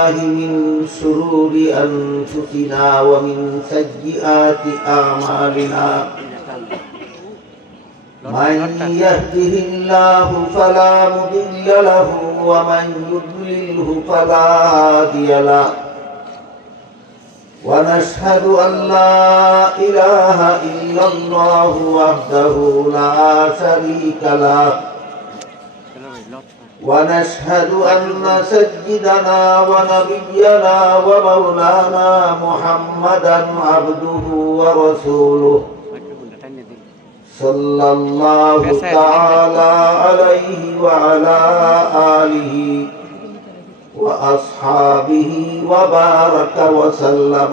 من شرور أنفسنا ومن سيئات أعمالنا من يهده الله فلا مضل له ومن يضلله فلا هادي له ونشهد أن لا إله إلا الله وحده لا شريك له ونشهد أن سيدنا ونبينا ومولانا محمدا عبده ورسوله صلى الله تعالى عليه وعلى آله وأصحابه وبارك وسلم.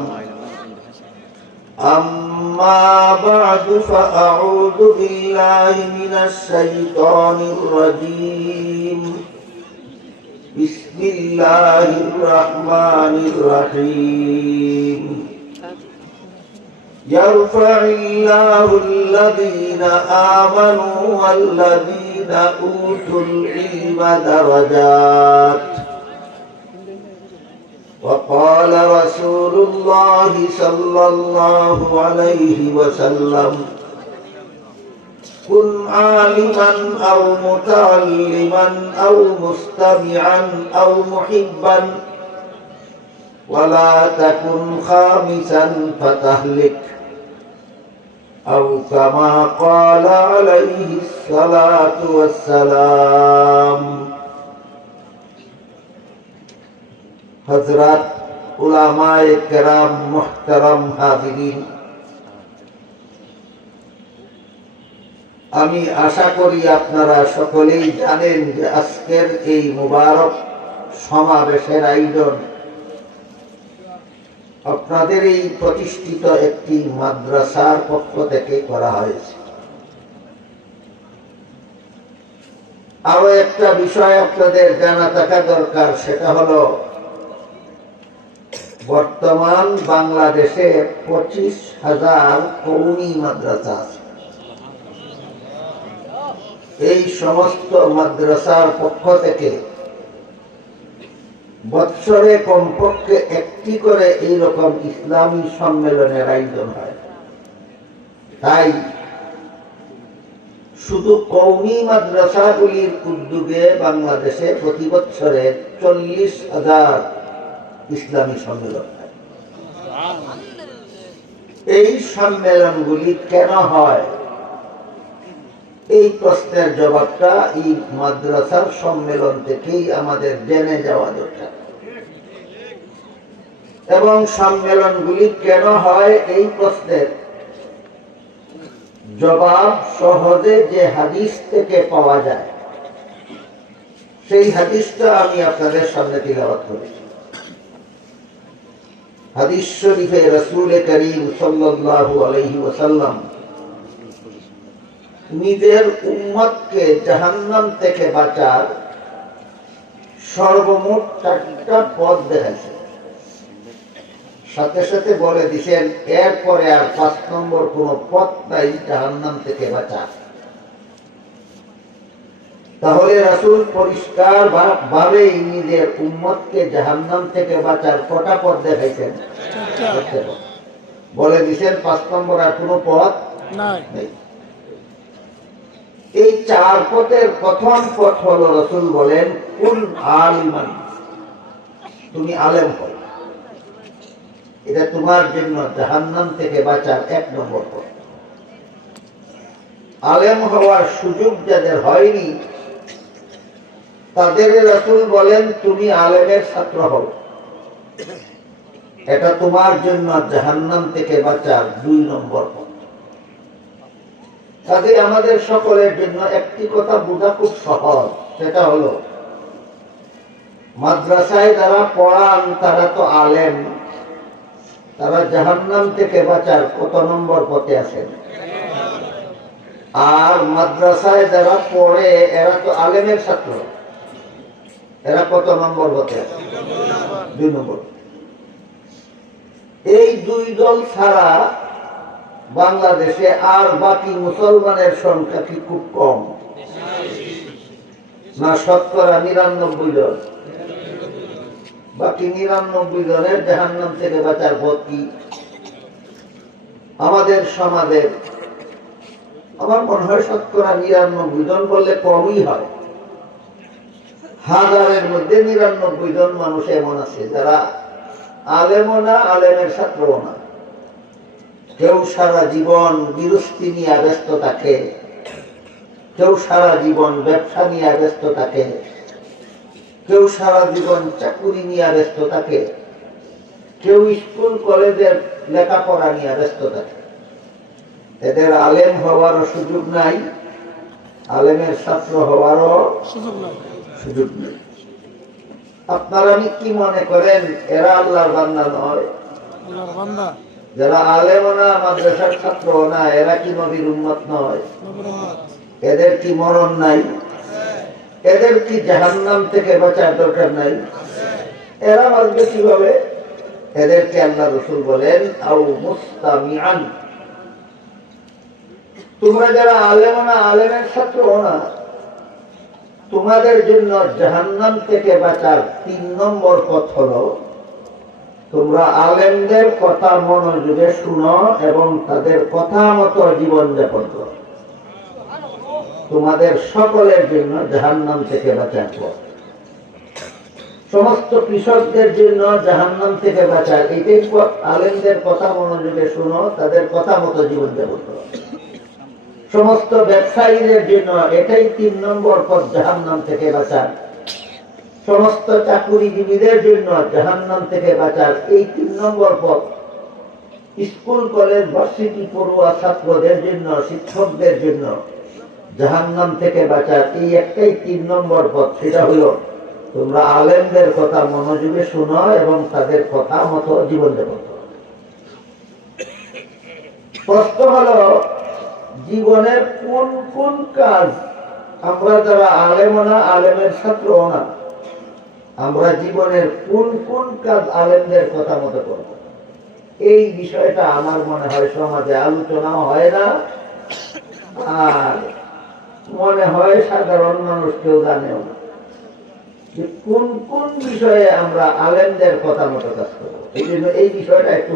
أما بعد فأعوذ بالله من الشيطان الرجيم. بسم الله الرحمن الرحيم. يرفع الله الذين آمنوا والذين أوتوا العلم درجات. وقال رسول الله صلى الله عليه وسلم: كن عالما أو متعلما أو مستمعا أو محبا ولا تكن خامسا فتهلك، أو كما قال عليه الصلاة والسلام. हजरत उलामाए carrom मुहतरम हाजिरीन, আমি আশা করি আপনারা সকলেই জানেন যে আজকের এই মুবারক সমাবেশের আয়োজন আপনাদের এই প্রতিষ্ঠিত একটি মাদ্রাসার পক্ষ থেকে করা হয়েছে। আরো একটা বিষয় আপনাদের জানা থাকা দরকার, সেটা হলো বর্তমান বাংলাদেশে 25,000 কওমি মাদ্রাসা আছে। এই সমস্ত মাদ্রাসার পক্ষ থেকে বৎসরে কমপক্ষে একটি করে এইরকম ইসলামী সম্মেলনের আয়োজন হয়। তাই শুধু কওমি মাদ্রাসাগুলির উদ্যোগে বাংলাদেশে প্রতি বছরে 40,000 ইসলামী সম্মেলন হয়। এই সম্মেলনগুলি কেন হয়, এই প্রশ্নের জবাবটা এই মাদ্রাসার সম্মেলন থেকেই আমাদের জেনে যাওয়া দরকার। এবং সম্মেলনগুলি কেন হয় এই প্রশ্নের জবাব সহজে যে হাদিস থেকে পাওয়া যায়, সেই হাদিসটা আমি আপনাদের সামনে তিলাওয়াত করেছি। হাদিস শরীফে রাসূল করিম সাল্লাল্লাহু আলাইহি ওয়াসাল্লাম নিজের উম্মতকে জাহান্নাম থেকে বাঁচার সর্বমোট 4টা পথ দেখাইছেন। সাথে সাথে বলে দিয়েছেন এরপরে আর 5 নম্বর কোন পথ নাই জাহান্নাম থেকে বাঁচা। তাহলে রাসূল পরিষ্কার ভাবে নিজের উম্মতকে জাহান্নাম থেকে বাঁচার কটা পথ দেখাইছেন? বলে দিয়েছেন 5 নম্বর আর কোন পথ নাই। এই 4 পথের প্রথম পথ হলো রাসূল বলেন কুন আলিমান, তুমি আলেম হও। এটা তোমার জন্য জাহান্নাম থেকে বাঁচার 1 নম্বর পথ। আলেম হওয়ার সুযোগ যাদের হয়নি তাদের রাসূল বলেন তুমি আলেমের ছাত্র হও, এটা তোমার জন্য জাহান্নাম থেকে বাঁচার 2 নম্বর পথ। কাজে আমাদের সকলের জন্য একটি কথা বোঝা খুব সহজ, সেটা হলো মাদ্রাসায় যারা পড়ান তারা তো আলেম, তারা জাহান্নাম থেকে বাঁচার কত নম্বর পথে আছেন? আর মাদ্রাসায় যারা পড়ে এরা তো আলেমের ছাত্র, এরা কত নম্বর পথে আছে? 2 নম্বর। এই 2 দল ছাড়া বাংলাদেশে আর বাকি মুসলমানের সংখ্যা কি খুব কম? না 99 জন? বাকি 99 জনের জাহান্নাম থেকে বাঁচার পথ কি? আমাদের সমাজে আমার মনে হয় 99 জন বললে কমই হয়। হাজারের মধ্যে 99 জন মানুষ এমন আছে যারা আলেমও না, আলেমের ছাত্রও না। কেউ সারা জীবন গৃহস্থী নিয়ে ব্যস্ত থাকে, কেউ সারা জীবন ব্যবসা নিয়ে ব্যস্ত থাকে, কেউ সারা জীবন চাকুরি নিয়ে ব্যস্ত থাকে, কেউ স্কুল কলেজের লেখাপড়া নিয়ে ব্যস্ত থাকে। এদের আলেম হওয়ারও সুযোগ নাই, আলেমের ছাত্র হওয়ারও সুযোগ নেই। আপনারা আমি কি মনে করেন এরা আল্লাহর বান্দা নয়? যারা আলেম না, মাদ্রাসার ছাত্র না, এরা কি নবীর উম্মত নয়? এদের কি মরণ নাই? এদের কি জাহান্নাম থেকে বাঁচার দরকার নাই? এরা বাঁচবে কিভাবে? এদেরকে আল্লাহ রাসূল বলেন আও মুস্তামিআন। তোমরা যারা আলেম না, আলেমের ছাত্র না, তোমাদের জন্য জাহান্নাম থেকে বাঁচার 3 নম্বর পথ হলো তোমরা আলেমদের কথা মনোযোগে শুনো এবং তাদের কথা মতো জীবন যাপন করো। তোমাদের সকলের জন্য জাহান্নাম থেকে বাঁচার পথ। সমস্ত কৃষকদের জন্য জাহান্নাম থেকে বাঁচার এটাই পথ, আলেমদের কথা মনোযোগে শুনো, তাদের কথা মতো জীবন যাপন করো। সমস্ত ব্যবসায়ীদের জন্য এটাই 3 নম্বর পথ জাহান্নাম থেকে বাঁচার। সমস্ত চাকুরিজীবীদের জন্য জাহান্নাম থেকে বাঁচার এই 3 নম্বর পথ। স্কুল কলেজ ভার্সিটি পড়ুয়া ছাত্রদের জন্য, শিক্ষকদের জন্য জাহান্নাম থেকে বাঁচার এই একটাই 3 নম্বর পথ। সেটা হলো তোমরা আলেমদের কথা মনোযোগে শুনো এবং তাদের কথা মতো জীবনযাপন করো। প্রশ্ন হলো জীবনের কোন কোন কাজ আমরা যারা আলেম না, আলেমের ছাত্র না, আমরা জীবনের কোন কোন কাজ আলেমদের কথা মতো করব? এই বিষয়টা আমার মনে হয় সমাজে আলোচনা হয় না, আর মনে হয় সাধারণ মানুষ কেউ জানেও না যে কোন কোন বিষয়ে আমরা আলেমদের কথা মতো কাজ করবো। এই জন্য এই বিষয়টা একটু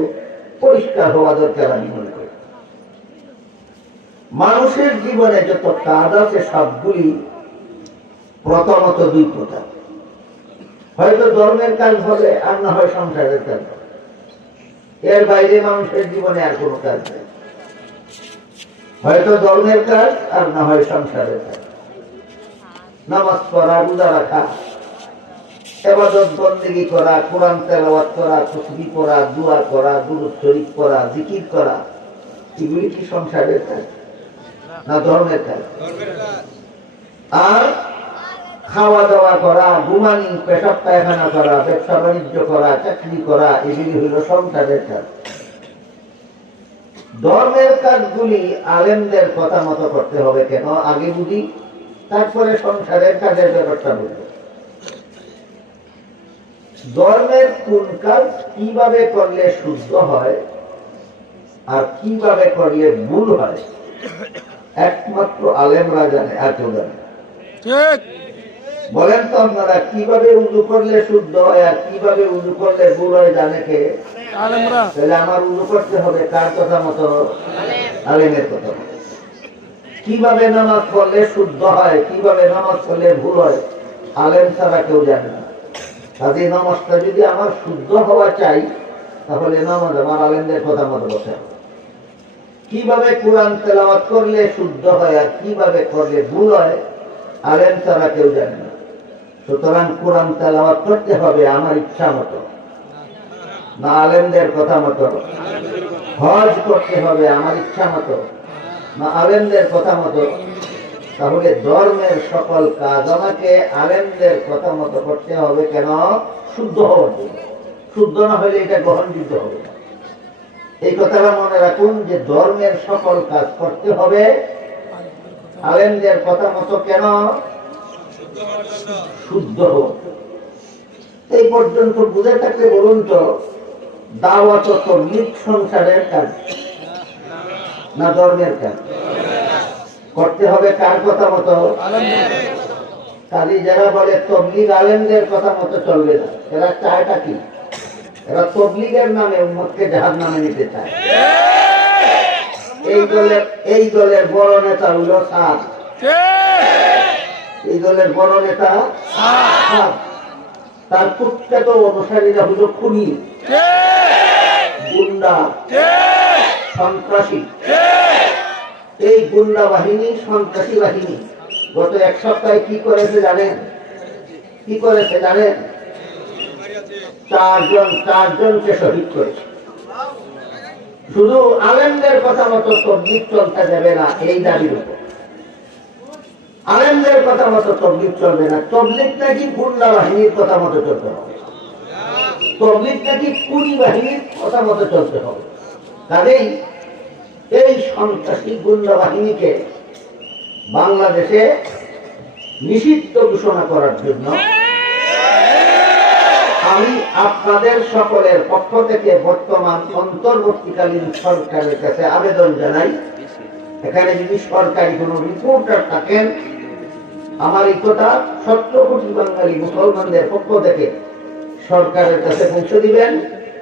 পরিষ্কার হওয়া দরকার আমি মনে করি। মানুষের জীবনে যত কাজ আছে সবগুলি প্রথমত 2 প্রকার। হয়তো ধর্মের কাজ হবে আর না হয় সংসারের কাজ হবে। এর বাইরে মানুষের জীবনে আর কোনো কাজ নেই। হয়তো ধর্মের কাজ আর না হয় সংসারের কাজ। নামাজ পড়া, রোজা রাখা, ইবাদত বন্দেগী করা, কোরআন তেলাওয়াত করা, তাসবিহ পড়া, দোয়া করা, দুরূদ শরীফ পড়া, জিকির করা, এগুলি কি সংসারের কাজ না ধর্মের কাজ? আর খাওয়া দাওয়া করা, ঘুমানি, পেশাব পায়খানা করা, ব্যবসা বাণিজ্য করা, চাকরি করা, এগুলি হইল সংসারের কাজ। ধর্মের কাজগুলি আলেমদের কথা মতো করতে হবে। কেন? আগে বুঝি, তারপরে সংসারের কাজের ব্যাপারটা বুঝবো। ধর্মের কোন কাজ কিভাবে করলে শুদ্ধ হয় আর কিভাবে করলে ভুল হয় একমাত্র আলেমরা জানে, আর কেউ জানে। বলেন তো আপনারা, কিভাবে উযু করলে শুদ্ধ হয় আর কিভাবে উযু করলে ভুল হয় জানে কে? আলেমরা। তাহলে আমার উযু করতে হবে কার কথা মতো? আলেমের কথা মতো। কিভাবে নামাজ পড়লে শুদ্ধ হয়, কিভাবে নামাজ পড়লে ভুল হয়, আলেম ছাড়া কেউ জানে না। কাজে নামাজটা যদি আমার শুদ্ধ হওয়া চাই, তাহলে নামাজ আমার আলেমদের কথা মতো বসে হবে। কিভাবে কোরআন তেলাওয়াত করলে শুদ্ধ হয় আর কিভাবে করলে ভুল হয়, আলেম ছাড়া কেউ জানে না। সুতরাং কোরআন তেলাওয়াত করতে হবে আমার ইচ্ছা মতো, না আলেমদের কথা মতো? হজ করতে হবে আমার ইচ্ছা মতো, না আলেমদের কথা মতো? তাহলে ধর্মের সকল কাজ আমাকে আলেমদের কথা মতো করতে হবে। কেন? শুদ্ধ হওয়ার জন্য। শুদ্ধ না হলে এটা গ্রহণযোগ্য হবে না। এই কথাটা মনে রাখুন যে ধর্মের সকল কাজ করতে হবে আলেমদের কথা মতো। কেন? শুদ্ধ হওয়ার জন্য। এই পর্যন্ত বুঝে থাকলে বলুন তো, দাওয়াত তো নিজ সংসারের কাজ না ধর্মের কাজ? করতে হবে কার কথা মতো? কাজী যারা বলে তবলিগ আলেমদের কথা মতো চলবে না, এরা চায়টা কি? এরা তবলিগের নামে উম্মতকে জাহান্নামে নিতে চায়। এই দলের বড় নেতা হলো সাদ। এই দলের বড় নেতা সাদ। তার কুখ্যাত অনুসারীরা হলো খুনি, গুন্ডা, সন্ত্রাসী। এই গুন্ডা বাহিনী, সন্ত্রাসী বাহিনী গত এক সপ্তাহে কি করেছে জানেন? কি করেছে জানেন? চারজনকে শহীদ করেছে। শুধু আলেমদের কথা মতো তবলিগ চলতে যাবে না, এই দাবির উপর। আলেমদের কথা মতো তবলিগ চলবে না। তবলিগ নাকি গুন্ডা বাহিনীর কথা মতো চলতে হবে, তবলিগ নাকি খুনি বাহিনীর কথা মতো চলতে হবে। কাজেই এই সন্ত্রাসী গুন্ডা বাহিনীকে বাংলাদেশে নিষিদ্ধ ঘোষণা করার জন্য আমি আপনাদের সকলের পক্ষ থেকে বর্তমান অন্তর্বর্তীকালীন সরকারের কাছে আবেদন জানাই, এখানে যদি সরকারি কোন রিপোর্টার থাকেন, আমার এই কথা 17 কোটি বাঙালি মুসলমানদের পক্ষ থেকে সরকারের কাছে পৌঁছে দিবেন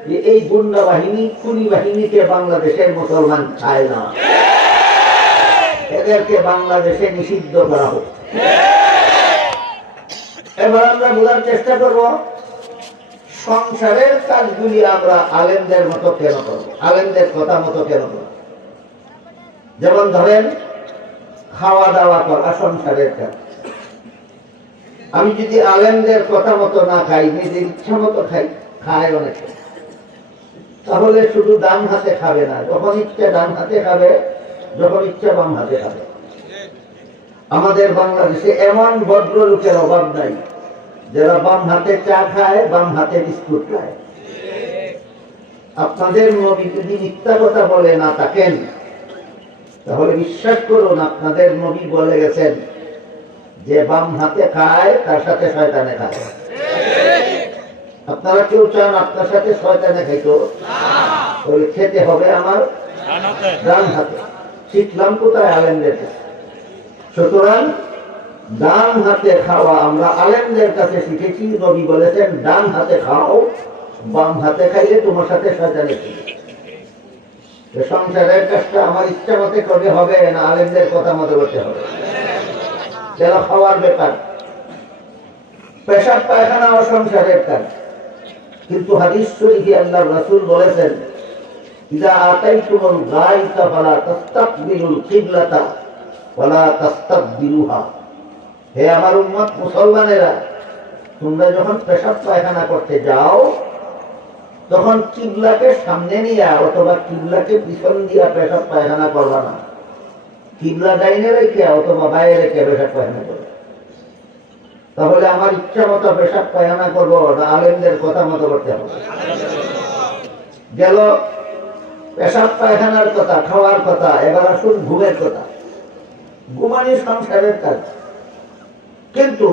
যে এই গুন্ডা বাহিনী, খুনি বাহিনীকে বাংলাদেশের মুসলমান চায় না, এদেরকে বাংলাদেশে নিষিদ্ধ করা হোক। এবার আমরা বোঝার চেষ্টা করব সংসারের কাজগুলি আমরা আলেমদের মতো কেন করব, আলেমদের কথা মতো কেন করব। যেমন ধরেন খাওয়া দাওয়া করা সংসারের কাজ। আমি যদি আলেমদের কথা মতো না খাই, নিজের ইচ্ছা মতো খায় অনেকে, তাহলে শুধু ডান হাতে খাবে না, যখন ইচ্ছা ডান হাতে খাবে, যখন ইচ্ছা বাম হাতে খাবে। আমাদের বাংলাদেশে এমন ভদ্র লোকের অভাব নাই যারা বাম হাতে চা খায়, বাম হাতে বিস্কুট খায়। আপনাদের নবী যদি মিথ্যা কথা বলে না থাকেন, তাহলে বিশ্বাস করুন আপনাদের নবী বলে গেছেন যে বাম হাতে খায় তার সাথে শয়তানে খায়। আপনারা কেউ চান আপনার সাথে শয়তানে খাইতো? তাহলে খেতে হবে আমার ডান হাতে। শিখলাম কোথায়? আলেমদের কাছে। সুতরাং ডান হাতে খাওয়া আমরা আলেমদের কাছে শিখেছি। নবী বলেছেন ডান হাতে খাও, বাম হাতে খাইলে তোমার সাথে শয়তানে খাবে। সংসারের কাজটা আমার ইচ্ছা মতে করলে হবে না, আলেমদের কথা মতো করতে হবে। যারা খাওয়ার ব্যাপার, পেশাব পায়খানা ও সংসারের কাজ। কিন্তু হাদিস শরীফে আল্লাহর রাসূল বলেছেন, ইযা আতাইতুমুল গায়তা ফালা তাস্তাকবিলুল কিবলাতা ওয়ালা তাস্তাকবিলুহা। হে আমার উম্মত মুসলমানেরা, তোমরা যখন পেশাব পায়খানা করতে যাও, তখন কিবলাকে সামনে নিয়ে অথবা কিবলাকে পিছন দিয়া পেশাব পায়খানা করবা না। কিবলা ডাইনে রেখে অথবা বাইরে রেখে পেশাব পায়খানা করবে। তাহলে আমার ইচ্ছা মতো পেশাব পায়খানা করবো না, আলেমদের কথা মতো করতে হবে। গেল পেশাব পায়খানার কথা, খাওয়ার কথা। এবার আসুন ঘুমের কথা। ঘুমানি সংসারের কাজ। কিন্তু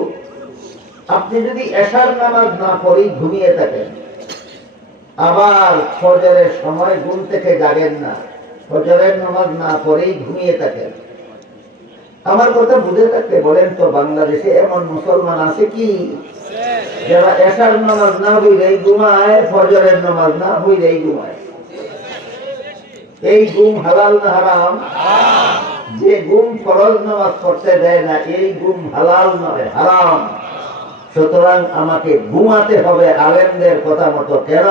আপনি যদি এশার নামাজ না পড়েই ঘুমিয়ে থাকেন, আবার ফজরের সময় ঘুম থেকে জাগেন না, ফজরের নামাজ না পড়েই ঘুমিয়ে থাকেন, আমার কথা বুঝে থাকতে বলেন তো বাংলাদেশে এমন মুসলমান আছে কি যারা এশার নামাজ না হইলেই ঘুমায়, ফজরের নামাজ না হইলেই ঘুমায়? এই ঘুম হালাল না হারাম? যে ঘুম ফরজ নামাজ পড়তে দেয় না, এই ঘুম হালাল নয়, হারাম। সুতরাং আমাকে ঘুমাতে হবে আলেমদের কথা মতো। কেন?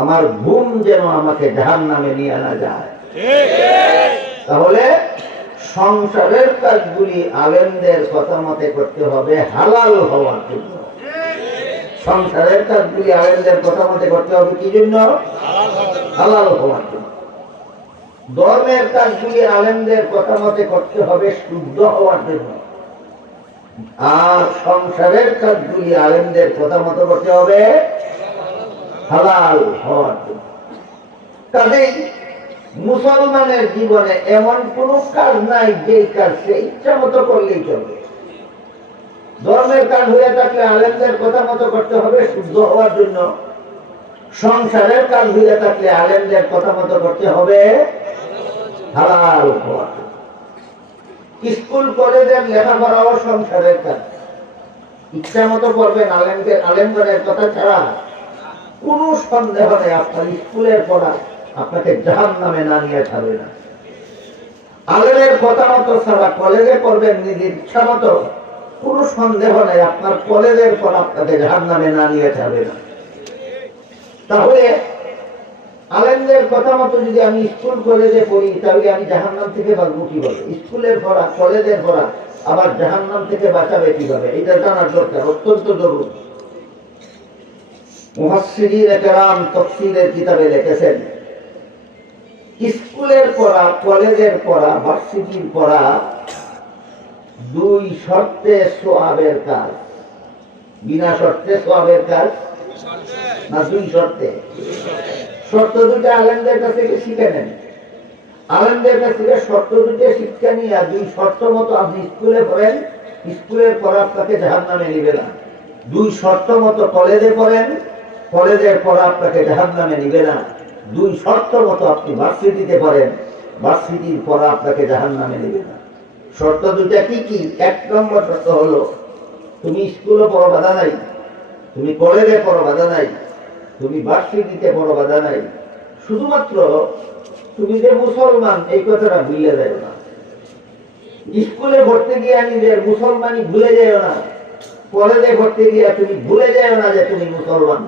আমার ঘুম যেন আমাকে জাহান্নামে নিয়ে না যায়। তাহলে সংসারের কাজগুলি আলেমদের কথা মতে করতে হবে হালাল হওয়ার জন্য। সংসারের কাজগুলি আলেমদের কথা মতে করতে হবে কি জন্য? হালাল হওয়ার জন্য। ধর্মের কাজগুলি আলেমদের কথা মতে করতে হবে শুদ্ধ হওয়ার জন্য। আর সংসারের কাজগুলি আলেমদের কথা মতো করতে হবে হালাল হওয়ার জন্য। কাজেই মুসলমানের জীবনে এমন কোন কাজ নাই যে কাজ সে ইচ্ছা মতো করলেই চলবে। ধর্মের কাজ হয়ে থাকলে আলেমদের কথা মতো করতে হবে শুদ্ধ হওয়ার জন্য। সংসারের কাজ হয়ে থাকলে আলেমদের কথা মতো করতে হবে হালাল হওয়ার জন্য। স্কুল কলেজের লেখাপড়াও সংসারের কাজ। ইচ্ছা মতো পড়বেন, আলেমগণের কথা ছাড়া কোন সন্দেহ নেই আপনার স্কুলের পড়া আপনাকে জাহান্নামে না নিয়ে ছাড়বে না। আলেমের কথা মতো ছাড়া কলেজে পড়বেন নিজের ইচ্ছা মতো, কোন সন্দেহ নেই আপনার কলেজের পর আপনাকে জাহান্নামে না নিয়ে ছাড়বে না। তাহলে আলেমদের কথা মতো যদি আমি স্কুল কলেজে পড়ি তাহলে আমি জাহান্নাম থেকে বাঁচবো কিভাবে? স্কুলের পড়া কলেজের পড়া আবার জাহান্নাম থেকে বাঁচাবে কিভাবে? এটা জানার দরকার, অত্যন্ত জরুরি। মুফাসসিরিনে কেরাম তাফসীরের কিতাবে লিখেছেন, স্কুলের পড়া কলেজের পড়া ভার্সিটির পড়া দুই শর্তে সওয়াবের কাজ। বিনা শর্তে সওয়াবের কাজ না দুই শর্তে? শর্ত দুটো আলেমদের কাছ থেকে শিখে নেন। আলেমদের কাছ থেকে শর্ত দুটো শিক্ষা নিয়ে দুই শর্ত মতো আপনি স্কুলে পড়েন, স্কুলের পড়া আপনাকে জাহান্নামে নিবে না। দুই শর্ত মতো কলেজে পড়েন, কলেজের পড়া আপনাকে জাহান্নামে নিবে না। দুই শর্ত মতো আপনি ভার্সিটিতে পড়েন, ভার্সিটির পড়া আপনাকে জাহান্নামে নিবে না। শর্ত দুটা কি কি? এক নম্বর শর্ত হলো তুমি স্কুলে পড়ো বাধা নাই, তুমি কলেজে পড়ো বাধা নাই, তুমি ভার্সিটিতে পড়ো বাধা নাই, শুধুমাত্র তুমি যে মুসলমান এই কথাটা ভুলে যাও না। স্কুলে পড়তে গিয়ে নিজের মুসলমানি ভুলে যাও না, কলেজে পড়তে গিয়ে তুমি ভুলে যাও না যে তুমি মুসলমান,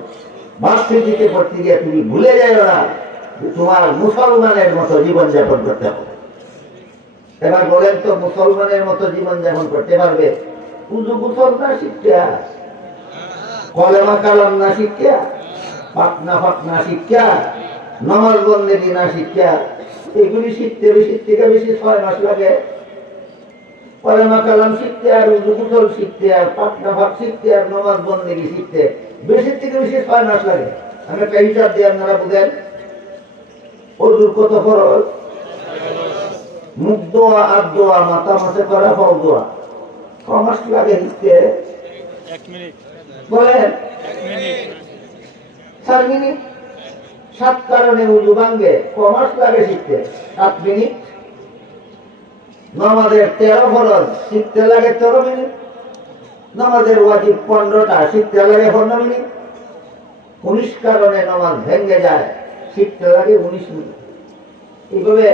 ভার্সিটিতে পড়তে গিয়ে তুমি ভুলে যাও না তোমার মুসলমানের মতো জীবনযাপন করতে হবে। এবার বলেন তো মুসলমানের মতো জীবনযাপন করতে পারবে? উযু গোসল না শিক্ষা, কলেমা কালাম না শিক্ষা, পাটনা ফাটনা শিক্ষা, নামাজ বন্দেগী না শিক্ষা, এগুলি শিখতে বেশি থেকে বেশি 6 মাস লাগে। কলেমা কালাম শিখতে আর উযু গোসল শিখতে আর পাটনা ফাট শিখতে আর নামাজ বন্দেগী শিখতে বেশি থেকে বেশি 6 মাস লাগে। আমি একটা হিসাব দিয়ে আপনারা বুঝেন, ওযুর কত ফরজ? মুখ দোয়া, হাত দোয়া, মাথা মাসে করা, পাও দোয়া, 6 মাস লাগে শিখতে। 1 মিনিট বলেন 4 মিনিট। 7 কারণে উযু ভাঙে, 6 মাস লাগে শিখতে, 7 মিনিট। নামাজের 13 ফরজ শিখতে লাগে 13 মিনিট। নামাজের ওয়াজিব 15টা শিখতে লাগে 15 মিনিট। 19 কারণে নামাজ ভেঙে যায়, শিখতে লাগে 19 মিনিট। এইভাবে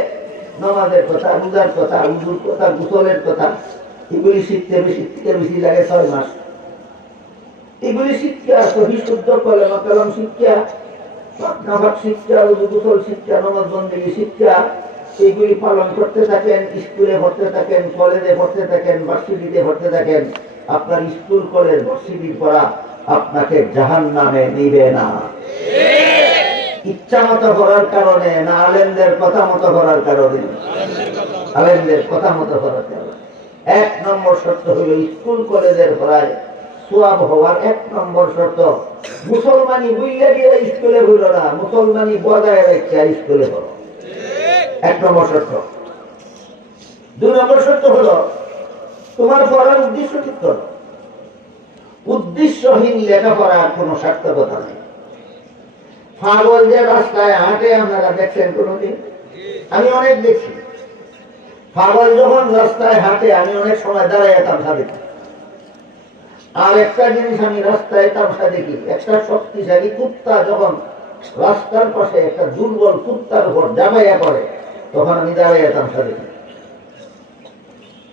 নামাজের কথা, রোজার কথা, উযুর কথা, গোসলের কথা এগুলি শিখতে বেশি থেকে বেশি লাগে 6 মাস। এগুলি শিক্ষা, সহি শুদ্ধ কলেমা কালাম শিক্ষা, নামাজ শিক্ষা, উযু গোসল শিক্ষা, নামাজ বন্দেগী শিক্ষা, এগুলি পালন করতে থাকেন, স্কুলে পড়তে থাকেন, কলেজে পড়তে থাকেন, ভার্সিটিতে পড়তে থাকেন, আপনার স্কুল কলেজ ভার্সিটির পড়া আপনাকে জাহান্নামে নিবে না। ইচ্ছা মতো করার কারণে না আলেমদের কথা মতো করার কারণে? আলেমদের কথা মতো করার কারণে। 1 নম্বর শর্ত হলো স্কুল কলেজের পড়ায় সওয়াব হওয়ার 1 নম্বর শর্ত মুসলমানি বুইলা দিয়ে স্কুলে হইল না, মুসলমানি বজায় রেখে স্কুলে হলো। 1 নম্বর শর্ত। 2 নম্বর শর্ত হলো তোমার পড়ার উদ্দেশ্য ঠিক করো। উদ্দেশ্যহীন লেখাপড়ার কোনো সার্থকতা নেই। পাগল যে রাস্তায় হাঁটে আপনারা দেখছেন কোনোদিন? আমি অনেক দেখছি। পাগল যখন রাস্তায় হাঁটে আমি অনেক সময় দাঁড়ায় তামসা দেখি। আর একটা জিনিস আমি রাস্তায় তামসা দেখি, একটা শক্তিশালী কুত্তা যখন রাস্তার পাশে একটা দুর্বল কুত্তার উপর জামাইয়া পড়ে তখন আমি দাঁড়ায় তামসা দেখি।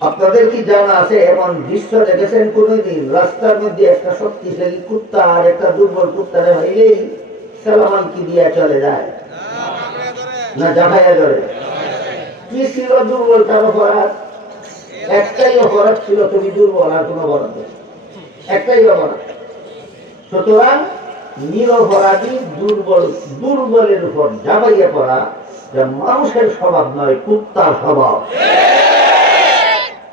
আপনাদের কি জানা আছে এমন দৃশ্য দেখেছেন কোনোদিন? রাস্তার মধ্যে একটা শক্তিশালী কুত্তা আর একটা দুর্বল কুত্তারে ভাইলেই সালামান কি দিয়া চলে যায় না জামাইয়া ধরে? কি ছিল দুর্বল তার অপরাধ? একটাই অপরাধ ছিল, তুমি দুর্বল, আর কোনো অপরাধ নেই, একটাই অপরাধ। সুতরাং নিরপরাধী দুর্বলের উপর জামাইয়া পড়া মানুষের স্বভাব নয়, কুত্তার স্বভাব।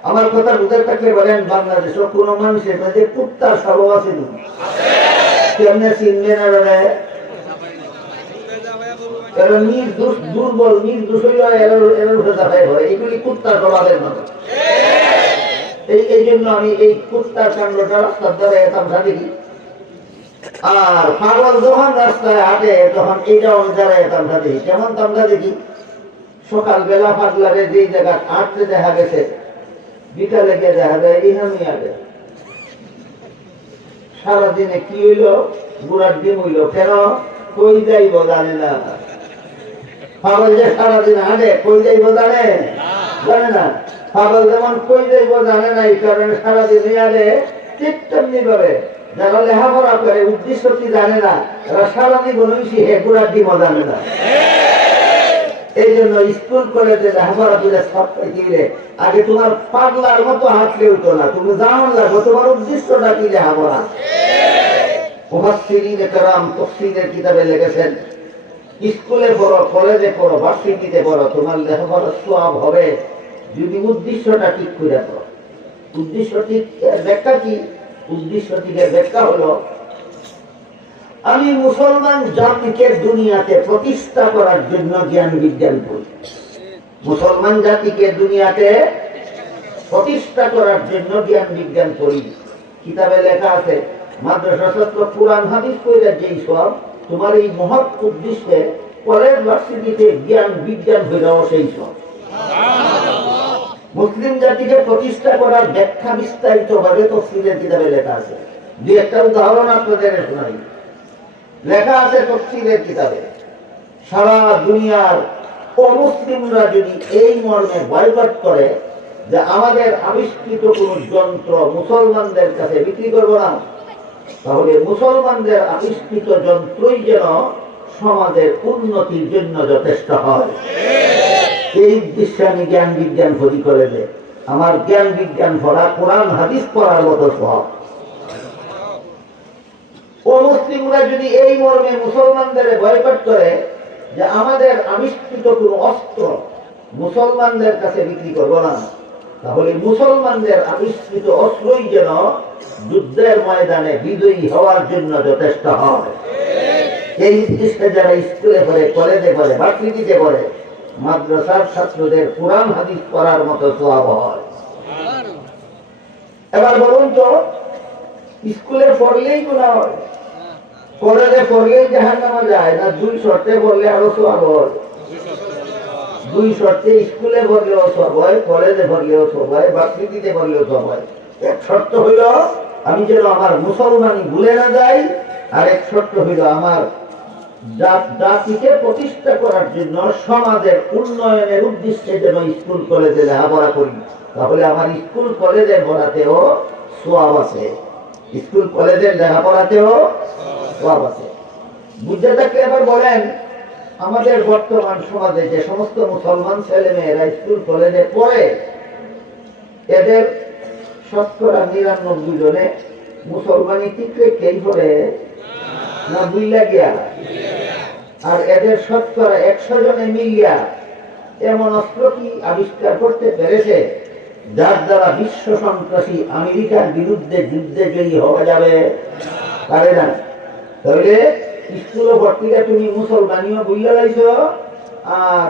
আমার কথা বুঝে থাকলে বলেন, বাংলাদেশে কোন মানুষের মধ্যে কুত্তার স্বভাব আছে নি? কেমনে চিনবে না? এরা নির্দোষ, দুর্বল, নির্দোষ এগুলি কুত্তার স্বভাবের মতো। এই জন্য আমি এই কুত্তার কাণ্ডটা রাস্তার দ্বারা তামসা দেখি। আর পাগল যখন রাস্তায় হাঁটে তখন এইটাও দাঁড়ায় তামসা দেখি। কেমন তামসা দেখি? সকালবেলা পাগলারে যেই জায়গা হাঁটতে দেখা গেছে, বিকালে গিয়ে দেখা যায় ইহামি আগে সারাদিনে কি হইল? গুড়ার ডিম হইল। কেন? কই যাইব জানে না। পাগল যে সারাদিন হাঁটে, কই যাইব জানে জানে না। পাগল যেমন কই যাইব জানে না, এই কারণে সারাদিন হাঁটে। ঠিক তেমনি ভাবে যারা লেখাপড়া করে উদ্দেশ্য কি জানে না, এরা সারাদিন বলছি হে গুড়ার ডিমও জানে না। এই জন্য স্কুল কলেজে লেখাপড়া দিলে সব পাইলে আগে তোমার পাগলার মতো হাঁটলে হইতো না, তুমি জানো লাগবো তোমার উদ্দেশ্যটা কি লেখাপড়া। মুফাসসিরিনে কেরাম তাফসীরের কিতাবে লিখেছেন, স্কুলে পড়ো, কলেজে পড়ো, ভার্সিটিতে পড়ো, তোমার লেখাপড়ার সওয়াব হবে যদি উদ্দেশ্যটা ঠিক করে পড়ো। উদ্দেশ্য ঠিক ব্যাখ্যা কি? উদ্দেশ্য ঠিকের ব্যাখ্যা হলো, আমি মুসলমান জাতিকে দুনিয়াতে প্রতিষ্ঠা করার জন্য জ্ঞান বিজ্ঞান পড়ি। মুসলমান জাতিকে দুনিয়াতে প্রতিষ্ঠা করার জন্য জ্ঞান বিজ্ঞান পড়ি। কিতাবে লেখা আছে, মাদ্রাসা ছাত্র কোরআন হাদিস পড়ে যেই সব, তোমার এই মহৎ উদ্দেশ্যে কলেজ ভার্সিটিতে জ্ঞান বিজ্ঞান হইলেও সেই সব। মুসলিম জাতিকে প্রতিষ্ঠা করার ব্যাখ্যা বিস্তারিত ভাবে তাফসীরের কিতাবে লেখা আছে। দুই একটা উদাহরণ আপনাদের শোনাই। লেখা আছে তাফসীরের কিতাবে, সারা দুনিয়ার অমুসলিমরা যদি এই মর্মে বয়কট করে যে আমাদের আবিষ্কৃত কোন যন্ত্র মুসলমানদের কাছে বিক্রি করবো না, তাহলে মুসলমানদের আবিষ্কৃত যন্ত্রই যেন সমাজের উন্নতির জন্য যথেষ্ট হয়। এই উদ্দেশ্যে আমি জ্ঞান বিজ্ঞান ভরি করে দে। আমার জ্ঞান বিজ্ঞান পড়া কোরআন হাদিস পড়ার মতো সব। অমুসলিমরা যদি এই মর্মে মুসলমানদের বয়কট করে যে আমাদের আবিষ্কৃত কোন অস্ত্র মুসলমানদের কাছে বিক্রি করবো না, তাহলে মুসলমানদের আবিষ্কৃত অস্ত্রই যেন যুদ্ধের ময়দানে বিজয়ী হওয়ার জন্য যথেষ্ট হয়। এই উদ্দেশ্যে যারা স্কুলে পড়ে, কলেজে পড়ে, ভার্সিটিতে পড়ে, মাদ্রাসার ছাত্রদের কোরআন হাদিস পড়ার মতো সওয়াব হয়। এবার বলুন তো, স্কুলে পড়লেই গুনাহ হয়, কলেজে পড়লেই জাহান্নামে যায় না? দুই শর্তে পড়লে আরো সওয়াব হয়। দুই শর্তে, স্কুলে পড়লেও সওয়াব হয়, কলেজে পড়লেও সওয়াব হয়, ভার্সিটিতে পড়লেও সওয়াব হয়। এক শর্ত হইল আমি যেন আমার মুসলমানি ভুলে না যাই, আর এক শর্ত হইল আমার জাতিকে প্রতিষ্ঠা করার জন্য সমাজের উন্নয়নের উদ্দেশ্যে যেন স্কুল কলেজে লেখাপড়া করি। তাহলে আমার স্কুল কলেজের পড়াতেও সওয়াব আছে, স্কুল কলেজের লেখাপড়াতেও সওয়াব আছে। বুঝতে থাকলে এবার বলেন, আমাদের বর্তমান সমাজে যে সমস্ত মুসলমান ছেলে মেয়েরা স্কুল কলেজে পড়ে, এদের শতকরা ৯৯ জনে মুসলমানি টিকলে কেই পড়ে না বুইলা গিয়া, আর এদের শতকরা ১০০ জনে মিলিয়া এমন অস্ত্র কি আবিষ্কার করতে পেরেছে যার দ্বারা বিশ্ব সন্ত্রাসী আমেরিকার বিরুদ্ধে যুদ্ধে জয়ী হওয়া যাবে? পারে না। তাহলে স্কুলে ভর্তিটা তুমি মুসলমানিও বুইলা লাইছো, আর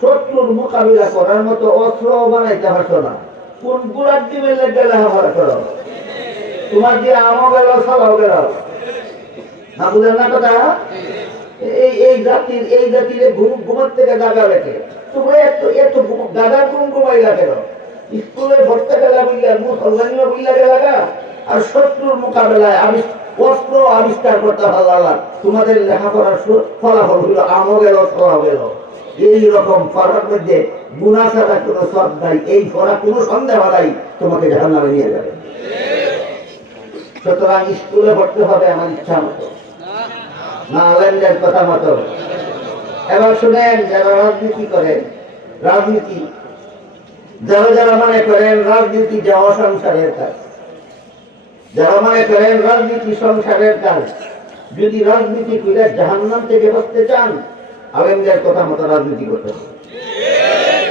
শত্রুর মোকাবিলা করার মতো অস্ত্র বানাইতে পারছো না। কোন গুড়ার ডিমের লেগে লেখাপড়া করো? তোমার যে আমও গেল, সালাও গেল না। বুঝলেন না কথা? এই জাতির ঘুমার থেকে জাগা রেখে তোমরা এত দাদার ঘুম ঘুমাইলা কেন? স্কুলে ভর্তি গেলা বুঝলা, মুসলমানিও বুঝলা গেলা, আর শত্রুর মোকাবেলায় অস্ত্র আবিষ্কার করতে পারলা। তোমাদের লেখাপড়ার ফলাফল হইল আমও গেল, সালাও গেল। এইরকম পড়ার মধ্যে গুনাহ ছাড়া কোনো সব নাই। এই পড়া কোনো সন্দেহ নাই তোমাকে জাহান্নামে নিয়ে যাবে। সুতরাং স্কুলে পড়তে হবে আমার ইচ্ছা মতো, না আলেমদের কথা মতো। এবার শুনেন, যারা রাজনীতি করেন, রাজনীতি যারা মনে করেন রাজনীতি যে অসংসারের কাজ, যারা মনে করেন রাজনীতি সংসারের কাজ, যদি রাজনীতি করে জাহান্নাম থেকে বাঁচতে চান, আলেমদের কথা মতো রাজনীতি করতে হবে।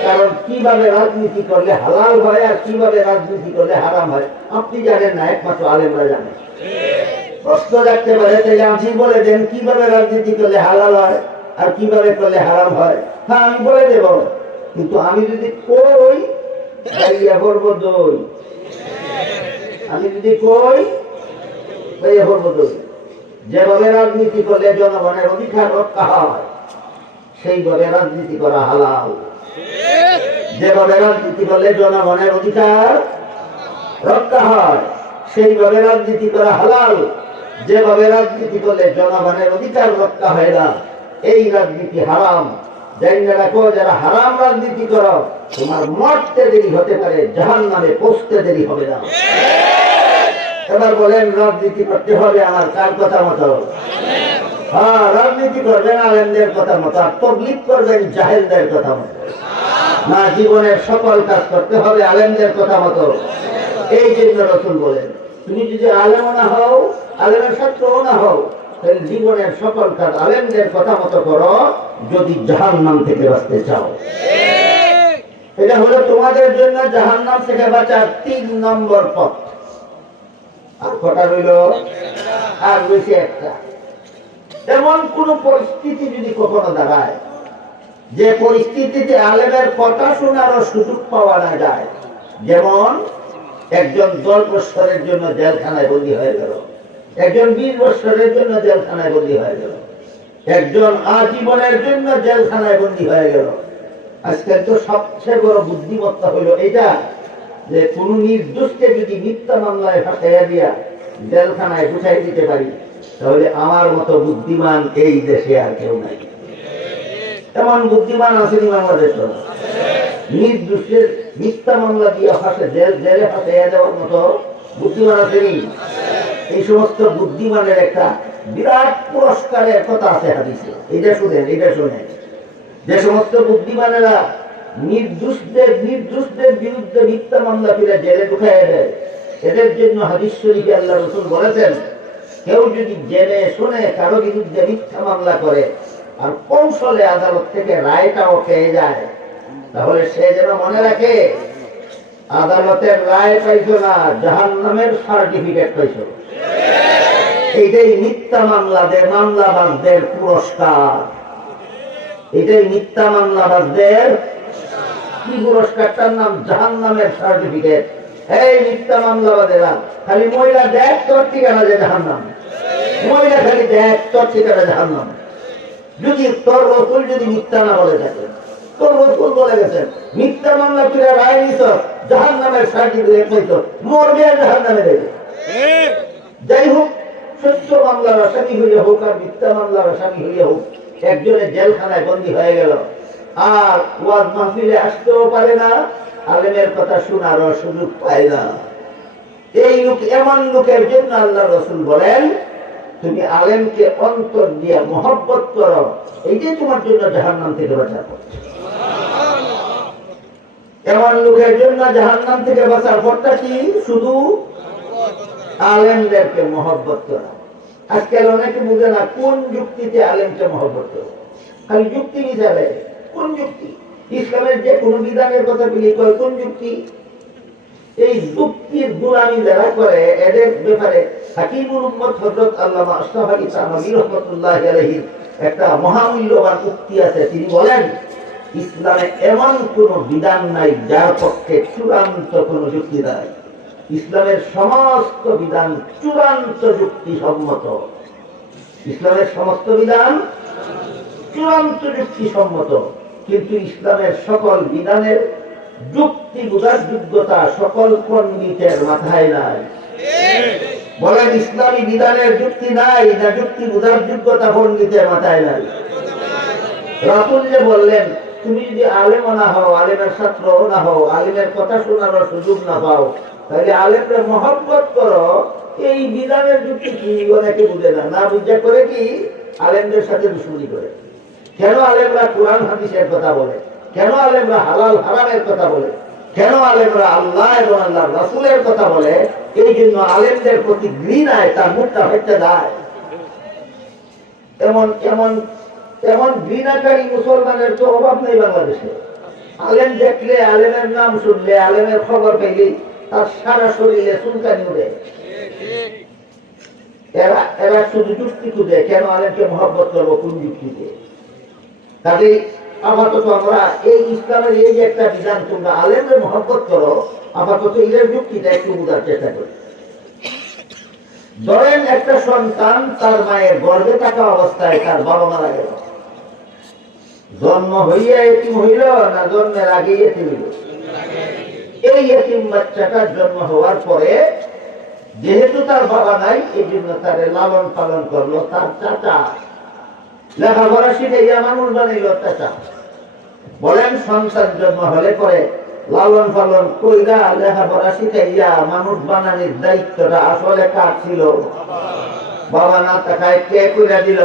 কারণ কিভাবে রাজনীতি করলে হালাল হয় আর কিভাবে রাজনীতি করলে হারাম হয় আপনি জানেন না, একমাত্র আলেমরা জানে। প্রশ্ন রাখতে পারে, তাহলে আপনি বলে দেন কিভাবে রাজনীতি করলে হালাল হয় আর কিভাবে করলে হারাম হয়। হ্যাঁ, আমি বলে দেব, কিন্তু আমি যদি কই ভাইয়া করবো দই, আমি যদি কই ভাইয়া করবো দই। যেভাবে রাজনীতি করলে জনগণের অধিকার রক্ষা হয় সেইভাবে রাজনীতি করা হালাল। যেভাবে রাজনীতি করলে জনগণের অধিকার রক্ষা হয় সেইভাবে রাজনীতি করা হালাল, যেভাবে রাজনীতি করলে জনগণের অধিকার রক্ষা হয় না, এই রাজনীতি হারাম। জানিনা রাখো, যারা হারাম রাজনীতি করো, তোমার মরতে দেরি হতে পারে, জাহান্নামে পৌঁছতে দেরি হবে না। এবার বলেন, রাজনীতি করতে হবে আমার কার কথা মতো? হ্যাঁ, রাজনীতি করবেন আলেমদের কথা মতো, আর তাবলীগ করবেন জাহেলদের কথা মতো না। জীবনের সকল কাজ করতে হবে আলেমদের কথা মতো। এই জন্য রাসূল বলেন, তুমি যদি আলেম না হও, আলেমের ছাত্রও না হও, তাহলে জীবনের সকল কাজ আলেমদের কথা মতো করো, যদি জাহান্নাম থেকে বাঁচতে চাও। এটা হলো তোমাদের জন্য জাহান্নাম থেকে বাঁচার 3 নম্বর পথ। আর কটা রইল? আর বেশি একটা। এমন কোন পরিস্থিতি যদি কখনো দাঁড়ায় যে পরিস্থিতিতে আলেমের কথা শোনারও সুযোগ পাওয়া না যায়, যেমন একজন 10 বছরের জন্য জেলখানায় বন্দী হয়ে গেল, একজন 20 বছরের জন্য জেলখানায় বন্দী হয়ে গেল, একজন আজীবনের জন্য জেলখানায় বন্দী হয়ে গেল। আজকাল তো সবচেয়ে বড় বুদ্ধিমত্তা হলো এটা, যে কোন নির্দোষকে যদি মিথ্যা মামলায় ফাঁসাইয়া দিয়া জেলখানায় ঢুকাই দিতে পারি, তাহলে আমার মতো বুদ্ধিমান এই দেশে আর কেউ নাই। এমন বুদ্ধিমান আসেনি বাংলাদেশ। নির্দোষের মিথ্যা মামলা দিয়ে জেলে ফাঁসাইয়া দেওয়ার মতো বুদ্ধিমান আসেনি। এই সমস্ত বুদ্ধিমানের একটা বিরাট পুরস্কারের কথা আছে হাদিসে। এটা শুনেন, এটা শুনেন। যে সমস্ত বুদ্ধিমানেরা নির্দোষদের বিরুদ্ধে মিথ্যা মামলা ফিরে জেলে ঢুকাইয়া দেয়, এদের জন্য হাদিস শরীফে আল্লাহ রাসূল বলেছেন, কেউ যদি জেনে শুনে কারো বিরুদ্ধে মিথ্যা মামলা করে আর কৌশলে আদালত থেকে রায়টাও পেয়ে যায়, তাহলে সে যেন মনে রাখে আদালতের রায় পাইছো না, জাহান্নামের সার্টিফিকেট পাইছো। এইটাই মিথ্যা মামলাবাজদের পুরস্কার। এটাই মিথ্যা মামলাবাজদের কি পুরস্কারটার নাম? জাহান্নামের সার্টিফিকেট। এই মিথ্যা মামলাবাদেরা খালি মহিলা দেখ তোর ঠিকানা যে জাহান্নাম, মহিলা খালি দেখ তোর ঠিকানা জাহান্নাম। যদি তোর রাসূল যদি মিথ্যা না বলে থাকে, তোর রাসূল বলে গেছেন মিথ্যা মামলা করে রায় নিছ, জাহান্নামের সার্টিফিকেট পাইছো, মরবে আর জাহান্নামে দেবে। যাই হোক, সত্য মামলার আসামি হইয়া হোক আর মিথ্যা মামলার আসামি হইয়া হোক, একজনের জেলখানায় বন্দী হয়ে গেল, আর ওয়াজ মাহফিলে আসতেও পারে না, আলেমের কথা শোনারও সুযোগ পায় না। এই লোক, এমন লোকের জন্য আল্লাহ রাসূল বলেন, তুমি আলেমকে অন্তর দিয়ে মহব্বত করো, এইটাই তোমার জন্য জাহান্নাম থেকে বাঁচার পথ। এমন লোকের জন্য জাহান্নাম থেকে বাঁচার পথটা কি? শুধু আলেমদেরকে মহব্বত করা। আজকাল অনেকে বুঝে না কোন যুক্তিতে আলেমকে মহব্বত করো, খালি যুক্তি বিচারে। কোন যুক্তি? ইসলামের যে কোনো বিধানের কথা বলি কয় কোন যুক্তি? এই যুক্তির গোলামি যারা করে, এদের ব্যাপারে হাকিমুল উম্মত হযরত আল্লামা আশরাফ আলী থানভী রাহমাতুল্লাহি আলাইহি একটা মহামূল্যবান উক্তি আছে। তিনি বলেন, ইসলামে এমন কোন বিধান নাই যার পক্ষে চূড়ান্ত কোন যুক্তি নাই। ইসলামের সমস্ত বিধান চূড়ান্ত যুক্তি সম্মত। ইসলামের সমস্ত বিধান চূড়ান্ত যুক্তি সম্মত, কিন্তু ইসলামের সকল বিধানের যুক্তি বোঝার যোগ্যতা সকল পণ্ডিতের মাথায় নাই। বলেন, ইসলামী বিধানের যুক্তি নাই না যুক্তি বোঝার যোগ্যতা পণ্ডিতের মাথায় নাই? রাসূল যে বললেন, তুমি যদি আলেম না হও, আলেমের ছাত্র না হও, আলেমের কথা শোনার সুযোগ না পাও, তাহলে আলেমকে মহব্বত করো, এই বিধানের যুক্তি কি? অনেকে বুঝে না, না বুঝে করে কি আলেমদের সাথে দুশমনি করে। কেন আলেমরা কোরআন হাদিসের কথা বলে? কেন আলেমরা হালাল হারামের কথা বলে? কেন আলেমরা আল্লাহ এবং আল্লাহর রাসূলের কথা বলে? এই জন্য আলেমদের প্রতি ঘৃণায় তার মুখটা হইতে যায়। এমন ঘৃণাকারী মুসলমানের তো অভাব নেই বাংলাদেশে। আলেম দেখলে, আলেমের নাম শুনলে, আলেমের খবর পেলে তার সারা শরীরে চুলকানি উঠে। এরা শুধু যুক্তি খুঁজে, কেন আলেমকে মহব্বত করবো, কোন যুক্তিতে? কাজে আপাতত আমরা এই ইসলামের এই যে একটা বিধান, তোমরা আলেমকে মহব্বত করো, আপাতত এর যুক্তিটা একটু বোঝার চেষ্টা করি। ধরেন একটা সন্তান তার মায়ের গর্ভে থাকা অবস্থায় তার বাবা মারা গেল। জন্ম হইয়া এতিম হইল না জন্মের আগে এতিম হইল? এই এতিম বাচ্চাটার জন্ম হওয়ার পরে যেহেতু তার বাবা নাই এই জন্য তারে লালন পালন করলো তার চাচা, লেখাপড়া শিখাইয়া মানুষ বানাইল চাচা। বলেন সন্তান জন্ম হলে পরে লালন পালন কইরা লেখাপড়া শিখাইয়া মানুষ বানানোর দায়িত্বটা আসলে কার ছিল? বাবা না তাকায় কে করে দিল?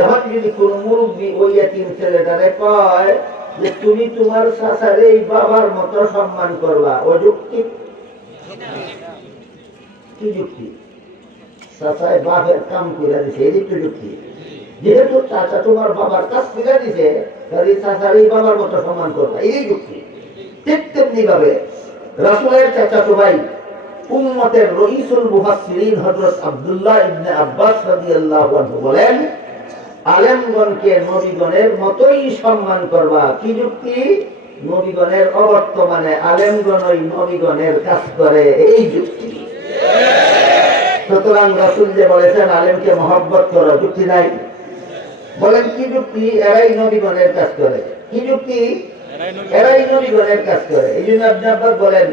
এখন যদি কোন মুরব্বী ওই এতিম ছেলেটারে কয় যে তুমি তোমার চাচার এই বাবার মতো সম্মান করবা, ও যুক্তি? কি যুক্তি? চাচায় বাপের কাম করে দিছে, এই তো যুক্তি। যেহেতু চাচা তোমার বাবার কাজ করে দিছে, তাহলে চাচার এই বাবার মতো সম্মান করবা, এই যুক্তি। ঠিক তেমনি ভাবে রাসূলের চাচাতো ভাই উম্মতের রইসুল মুফাসসিরিন হযরত আব্দুল্লাহ ইবনে আব্বাস রাদিয়াল্লাহু আনহু বলেন, আলেমগণকে নবীগণের মতোই সম্মান করবা। কি যুক্তি? নবীগণের অবর্তমানে আলেমগণই নবীগণের কাজ করে, এই যুক্তি। সুতরাং রাসূল যে বলেছেন আলেমকে মহব্বত করো, যুক্তি নাই? বলেন কি যুক্তি? এরাই নবীগণের কাজ করে। কি যুক্তি? এরাই নবীগণের কাজ করে। এই জন্য আপনি আব্বাস বলেন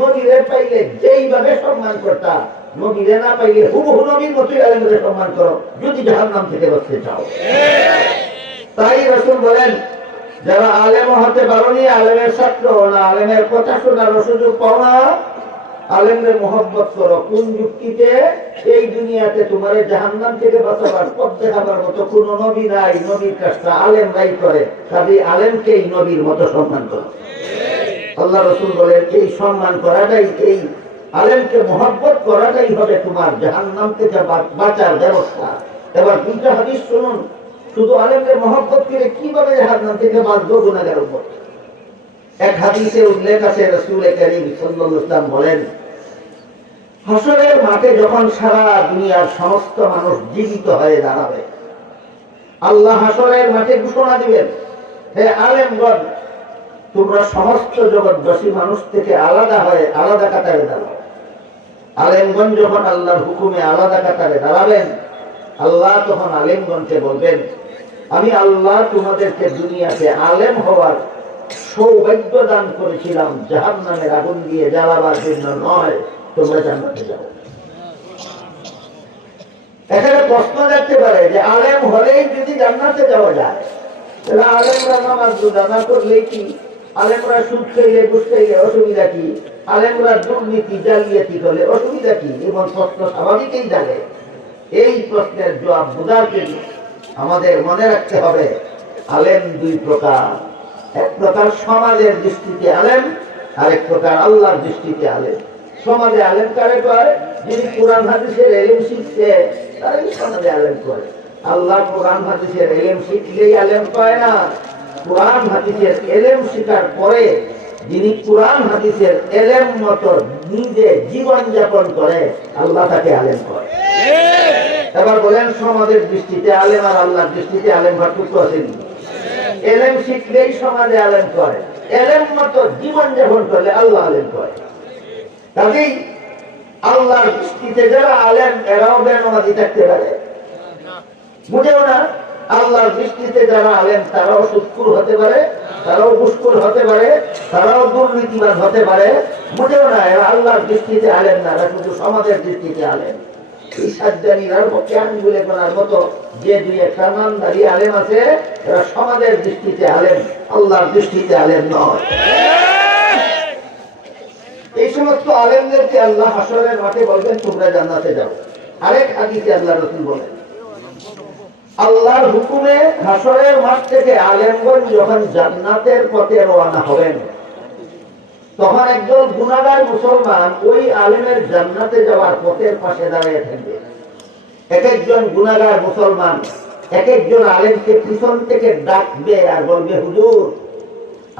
নবীরে পাইলে যেইভাবে সম্মান করতা, নবীরে না পাইলে হুবহু নবীর মতোই আলেমদের সম্মান করো যদি জাহান্নাম থেকে বাঁচতে চাও। তাই রাসূল বলেন যারা আলেম হতে পারোনি, আলেমের ছাত্র না, আলেমের কথা শোনার সুযোগ পাও না, আলেমদের মহব্বত করো। কোন যুক্তিতে? এই দুনিয়াতে তোমার জাহান্নাম থেকে বাঁচাবার পথ দেখাবার মতো কোন নবী নাই, নবীর কাজটা আলেমরাই করে, কাজে আলেমকেই নবীর মতো সম্মান করো। আল্লাহ রাসূল বলেন এই সম্মান করাটাই, এই আলেমকে মহব্বত করাটাই হবে তোমার জাহান্নাম থেকে বাঁচার ব্যবস্থা। এবার দুইটা হাদিস শুনুন, শুধু আলেমকে মহব্বত করে কিভাবে জাহান্নাম থেকে বাঁচবো গুনাহের উপর। এক হাদিসে উল্লেখ আছে রাসূল কারীম সাল্লাল্লাহু আলাইহি ওয়াসাল্লাম বলেন, হাসরের মাঠে যখন সারা দুনিয়ার সমস্ত মানুষ জীবিত হয়ে দাঁড়াবে, আল্লাহ হাসরের মাঠে ঘোষণা দিবেন, হে আলেমগণ তোমরা সমস্ত জগৎবাসী মানুষ থেকে আলাদা হয়ে আলাদা কাতারে দাঁড়াও। আলেমগণ যখন আল্লাহর হুকুমে আলাদা কাতারে দাঁড়াবেন, আল্লাহ তখন আলেমগণকে বলবেন, আমি আল্লাহ তোমাদেরকে দুনিয়াতে আলেম হওয়ার সৌভাগ্য দান করেছিলাম, জাহান্নামের আগুন দিয়ে জ্বালাবার জন্য নয়, তোমরা জান্নাতে যাও। এখানে প্রশ্ন দেখতে পারে যে আলেম হলেই যদি জান্নাতে যাওয়া যায়, তাহলে আলেমরা নামাজ রোজা না করলেই কি? আলেমরা সুদ খাইলে ঘুষ খাইলে অসুবিধা কি? আলেমরা দুর্নীতি জালিয়াতি করলে অসুবিধা কি? এবং প্রশ্ন স্বাভাবিকই জানে। এই প্রশ্নের জবাব বোঝার জন্য আমাদের মনে রাখতে হবে আলেম দুই প্রকার। এক প্রকার সমাজের দৃষ্টিতে আলেম, আরেক প্রকার আল্লাহর দৃষ্টিতে আলেম। সমাজে আলেম কারে কয়? যিনি কোরআন হাদিসের ইলম শিখছে তারাই সমাজে আলেম করে। আল্লাহ কোরআন হাদিসের ইলম শিখলেই আলেম পায় না, কোরআন হাদিসের ইলম শিখার পরে যিনি কোরআন হাদিসের ইলম মতো নিজে জীবন যাপন করে আল্লাহ তাকে আলেম করে। এবার বলেন সমাজের দৃষ্টিতে আলেম আর আল্লাহর দৃষ্টিতে আলেম পার্থক্য আছে কি? ইলম শিখলেই সমাজে আলেম করে, ইলম মতো জীবন যাপন করলে আল্লাহ আলেম করে। কাজেই আল্লাহর দৃষ্টিতে যারা আলেম এরাও বেনামাজি থাকতে পারে, বুঝেও না। আল্লাহর দৃষ্টিতে যারা আলেম তারাও সুদখোর হতে পারে, তারাও ঘুষখোর হতে পারে, তারাও দুর্নীতিবাজ হতে পারে, বুঝেও না। এরা আল্লাহর দৃষ্টিতে আলেম না, এরা শুধু সমাজের দৃষ্টিতে আলেম। এই সাজ্জানিরার পক্ষে আঙ্গুলে গোনার মতো যে দুই একটা নামধারী আলেম আছে, এরা সমাজের দৃষ্টিতে আলেম, আল্লাহর দৃষ্টিতে আলেম নয়। এই সমস্ত আলেমদেরকে আল্লাহ হাসরের মাঠে বলবেন তোমরা জান্নাতে যাও। আরেক হাদিসে আল্লাহ রাসূল বলেন, আল্লাহর হুকুমে হাসরের মাঠ থেকে আলেমগণ যখন জান্নাতের পথে রওনা হবেন, তখন একজন গুনাহগার মুসলমান ওই আলেমের জান্নাতে যাওয়ার পথের পাশে দাঁড়িয়ে থাকবে। এক একজন গুনাহগার মুসলমান এক একজন আলেমকে পিছন থেকে ডাকবে আর বলবে, হুজুর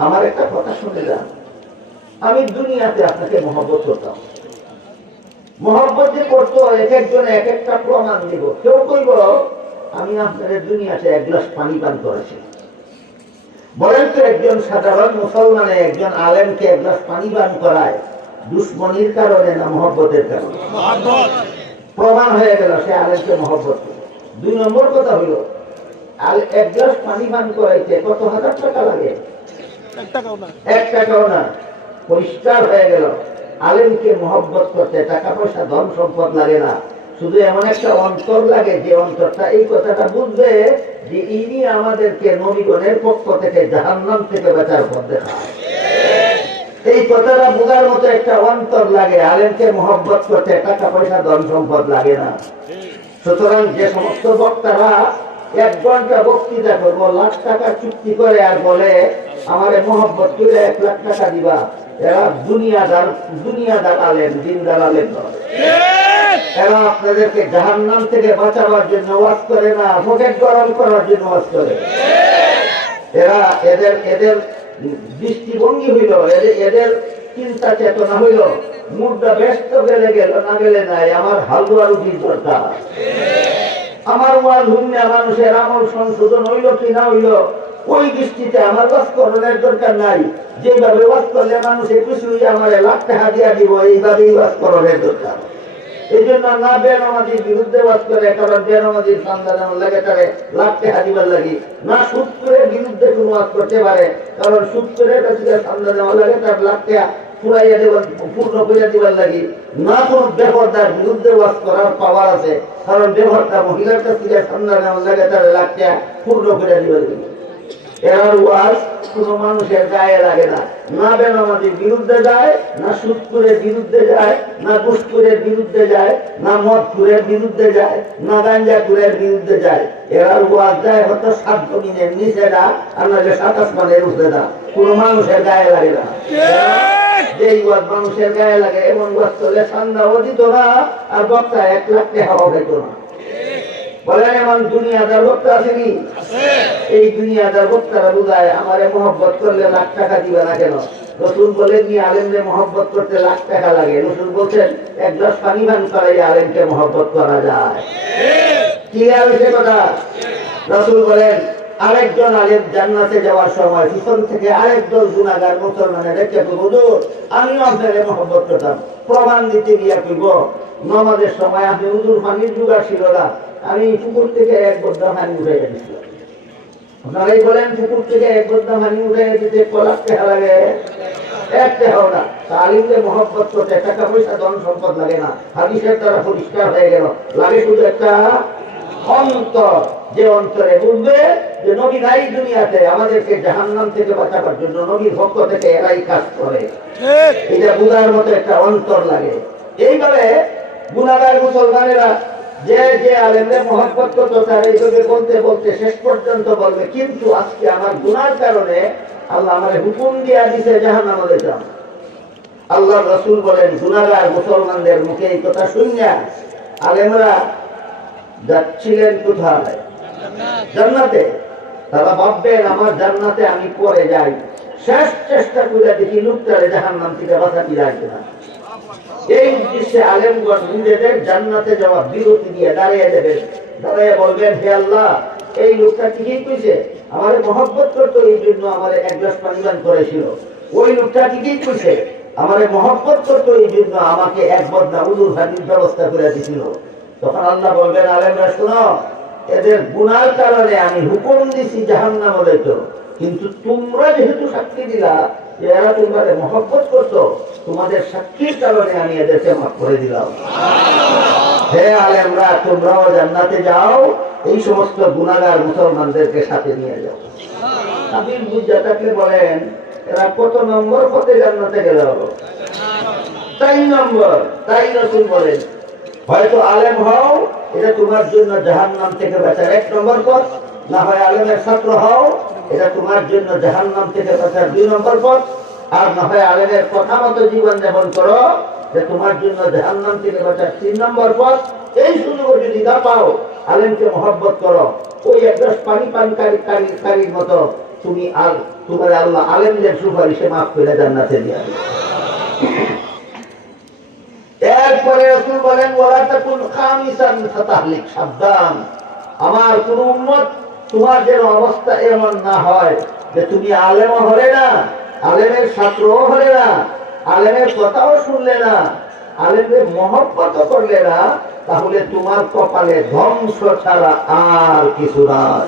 আমার একটা কথা শুনে যান, আমি দুনিয়াতে আপনাকে মহব্বত করতাম। মহব্বত যে করতো এক একজন এক একটা প্রমাণ দিব। কেউ কইব আমি আপনাদের দুনিয়াতে এক গ্লাস পানি পান করেছি। বলেন তো একজন সাধারণ মুসলমানে একজন আলেমকে এক গ্লাস পানি পান করায় দুশ্মনির কারণে না মহব্বতের কারণে? প্রমাণ হয়ে গেল সে আলেমকে মহব্বত করে। দুই নম্বর কথা হলো, এক গ্লাস পানি পান করাইতে কত হাজার টাকা লাগে? এক টাকাও না। পরিষ্কার হয়ে গেল আলেমকে মহব্বত করতে টাকা পয়সা ধন সম্পদ লাগে না, শুধু এমন একটা অন্তর লাগে যে অন্তরটা এই কথাটা বুঝবে যে ইনি আমাদেরকে নবীগণের পক্ষ থেকে জাহান্নাম থেকে বাঁচার পথ দেখায়। এই কথাটা বোঝার মতো একটা অন্তর লাগে। আলেমকে মহব্বত করতে টাকা পয়সা ধন সম্পদ লাগে না। সুতরাং যে সমস্ত বক্তারা 1 ঘন্টা বক্তৃতা করবো, লাখ টাকা চুক্তি করে আর বলে আমারে মহব্বত করে 1 লাখ টাকা দিবা, এরা দুনিয়াদার আলেম, দিনদার আলেম নয়। এরা আপনাদেরকে জাহান্নাম থেকে বাঁচাবার জন্য ওয়াজ করে না, পকেট গরম করার জন্য ওয়াজ করে। এরা এদের দৃষ্টিভঙ্গি হইল, এদের চিন্তা চেতনা হইল মুদ্রা ব্যস্ত গেলে গেল, না গেলে নাই, আমার হালুয়া রুটির দরকার, আমার ওয়াজ হইলে মানুষের আমল সংশোধন হইল কি না হইল ওই দৃষ্টিতে আমার ওয়াজ করার দরকার নাই। যেভাবে ওয়াজ করলে মানুষের খুশি হইয়া আমার 1 লাখ টাকা দিয়া দিব, এইভাবেই ওয়াজ করার দরকার। এই জন্য না বেনামাজির বিরুদ্ধে ওয়াজ করে, কারণ বেনামাজির সন্তান লাগে তারে 1 লাখ টাকা দিবার লাগি, না সুদ করে বিরুদ্ধে কোন ওয়াজ করতে পারে, কারণ সুদ করে সন্তান লাগে তার 1 লাখ টাকা পুরাইয়া দেবার, পূর্ণ করিয়া দিবার লাগি, না কোন বেপরদার বিরুদ্ধে ওয়াজ করার পাওয়ার আছে, কারণ বেপরদা মহিলার কাছ থেকে সন্তান লাগে তার 1 লাখ টাকা পূর্ণ করিয়া দিবার লাগি। এর ওয়াজ কোন মানুষের গায়ে লাগে না, না বেনামাজির বিরুদ্ধে যায়, না সুদখোরের বিরুদ্ধে যায়, না ঘুষখোরের বিরুদ্ধে যায়, না মদখোরের বিরুদ্ধে যায়, না গাঞ্জাখোরের বিরুদ্ধে যায়। এর ওয়াজ যায় হয়তো 7 জমিনের নিচে না, আর নাহলে 7 আসমানের উপরে না, কোন মানুষের গায়ে লাগে না। যেই ওয়াজ মানুষের গায়ে লাগে এমন ওয়াজ করলে চান্দাও দিত না, আর বক্তা 1 লাখ টাকাও পেত না। বলেন এমন দুনিয়াদার বক্তা আসেনি? এই দুনিয়াদার বক্তারা বুঝায় আমারে মহব্বত করলে 1 লাখ টাকা দিবে না কেন? রসুল বলেননি আলেমরে মহব্বত করতে 1 লাখ টাকা লাগে। রসুল বলছেন 1 গ্লাস পানি পান করাই আলেমকে মহব্বত করা যায়। কি হয়েছে কথা? রসুল বলেন আরেকজন আলেম জান্নাতে যাওয়ার সময় পিছন থেকে আরেকজন গুনাহগার মুসলমানের রেখে হুজুর আমিও আপনাকে মহব্বত করতাম, প্রমাণ দিতে গিয়া কইব নামাজের সময় আপনি হুজুর পানির জোগাড় ছিল না, আমি পুকুর থেকে 1 বদ্দা পানি উঠে গেছিলাম। আপনারাই বলেন পুকুর থেকে 1 বদ্দা পানি উঠে দিতে 1 লাখ টাকা লাগে? 1 টাকাও না। আলিমকে মহব্বত করতে টাকা পয়সা ধন সম্পদ লাগে না, হাদিসের দ্বারা পরিষ্কার হয়ে গেল, লাগে শুধু একটা অন্তর, যে অন্তরে বুঝবে যে নবী নাই দুনিয়াতে, আমাদেরকে জাহান্নাম থেকে বাঁচাবার জন্য নবীর পক্ষ থেকে এরাই কাজ করে, এটা বুঝার মতো একটা অন্তর লাগে। এইভাবে গুনাহগার মুসলমানেরা যে আলেমরে মহব্বত করতো তার এইভাবে বলতে বলতে শেষ পর্যন্ত বলবে কিন্তু আজকে আমার গুনার কারণে আল্লাহ আমারে হুকুম দিয়া দিছে জাহান্নামে যেতাম। আল্লাহ রাসূল বলেন গুনাহগার মুসলমানদের মুখে এই কথা শুনিয়া আলেমরা যাচ্ছিলেন কোথায়? জান্নাতে। তারা ভাববেন আমার জান্নাতে আমি পরে যাই, শেষ চেষ্টা করে দেখি লোকটারে জাহান্নাম থেকে বাঁচাতে যাইবে না। এই উদ্দেশ্যে আলেমগণ নিজেদের জান্নাতে যাওয়া বিরতি দিয়ে দাঁড়িয়ে দেবেন, দাঁড়িয়ে বলবেন হে আল্লাহ এই লোকটা ঠিকই কইছে, আমারে মহব্বত করতো এই জন্য আমারে 1 গ্লাস পানি দান করেছিল, ওই লোকটা ঠিকই কইছে আমারে মহব্বত করতো এই জন্য আমাকে 1 বদনা উজুর পানির ব্যবস্থা করে দিছিল। তখন আল্লাহ বলবেন আলেমরা শোনো, এদের গুনার কারণে আমি হুকুম দিছি জাহান্নামে যেতে, কিন্তু তোমরা যেহেতু সাক্ষী দিলা এরা তোমাদের মহব্বত করতো, তোমাদের সাক্ষীর কারণে আমি এদেরকে মাফ করে দিলাম। হে আলেমরা তোমরাও জান্নাতে যাও, এই সমস্ত গুনাহগার মুসলমানদেরকে সাথে নিয়ে যাও। আপনি বুঝা থাকলে বলেন এরা কত নম্বর পথে জান্নাতে গেল? 4 নম্বর। তাই রাসূল বলেন হয়তো আলেম হও, এটা তোমার জন্য জাহান্নাম থেকে বাঁচার 1 নম্বর পথ, না হয় আলেমের ছাত্র হও, এটা তোমার জন্য জাহান্নাম থেকে বাঁচার 2 নম্বর পথ, আর না হয় আলেমের কথা মতো জীবন যাপন করো, যে তোমার জন্য জাহান্নাম থেকে বাঁচার 3 নম্বর পথ। এই সুযোগ যদি না পাও আলেমকে মহব্বত করো, ওই 1 গ্লাস পানি পানকারীর মতো তুমি আর তোমার আল্লাহ আলেমদের সুপারিশে মাফ করে জান্নাতে নিয়ে আসবে। এরপরে রাসূল বলেন ওয়ালা তাকুন খামিসান ফাতাহলিক, সাবধান আমার কোন উম্মত তোমার যেন অবস্থা এমন না হয় যে তুমি আলেমও হলে না, আলেমের ছাত্রও হলে না, আলেমের কথাও শুনলে না, আলেমের মহব্বত করলে না, তাহলে তোমার কপালে ধ্বংস ছাড়া আর কিছু নাই।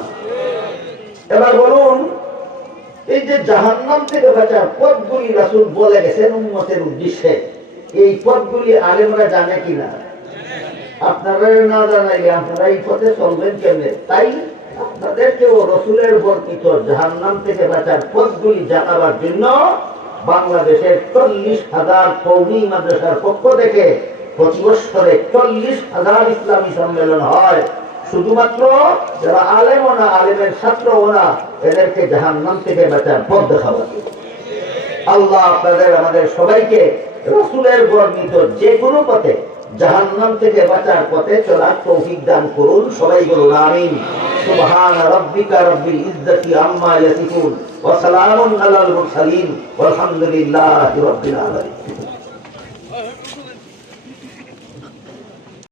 এবার বলুন এই যে জাহান্নাম থেকে বাঁচার পথগুলি রাসূল বলে গেছেন উম্মতের উদ্দেশ্যে, এই পথগুলি আলেমরা জানে কিনা? আপনারা না জানাইলে আপনারা এই পথে চলবেন কেমনে? তাই আপনাদেরকেও রসুলের বর্ণিত জাহান্নাম থেকে বাঁচার পথগুলি জানাবার জন্য বাংলাদেশের 40,000 কওমি মাদ্রাসার পক্ষ থেকে প্রতি বছরে 40,000 ইসলামী সম্মেলন হয়। শুধুমাত্র যারা আলেমও না, আলেমের ছাত্রও না, এদেরকে জাহান্নাম থেকে বাঁচার পথ দেখাবার। আল্লাহ আপনাদের আমাদের সবাইকে রসুলের বর্ণিত যে কোনো পথে জাহান্নাম থেকে বাঁচার পথে চলার তৌফিক দান করুন। সবাই বলুন আমিন। সুবহান রাব্বিকা রাব্বিল ইজ্জাতি আম্মা ইয়াসিফুন ওয়া সালামুন আলাল মুরসালিন ওয়ালহামদুলিল্লাহি রাব্বিল আলামিন।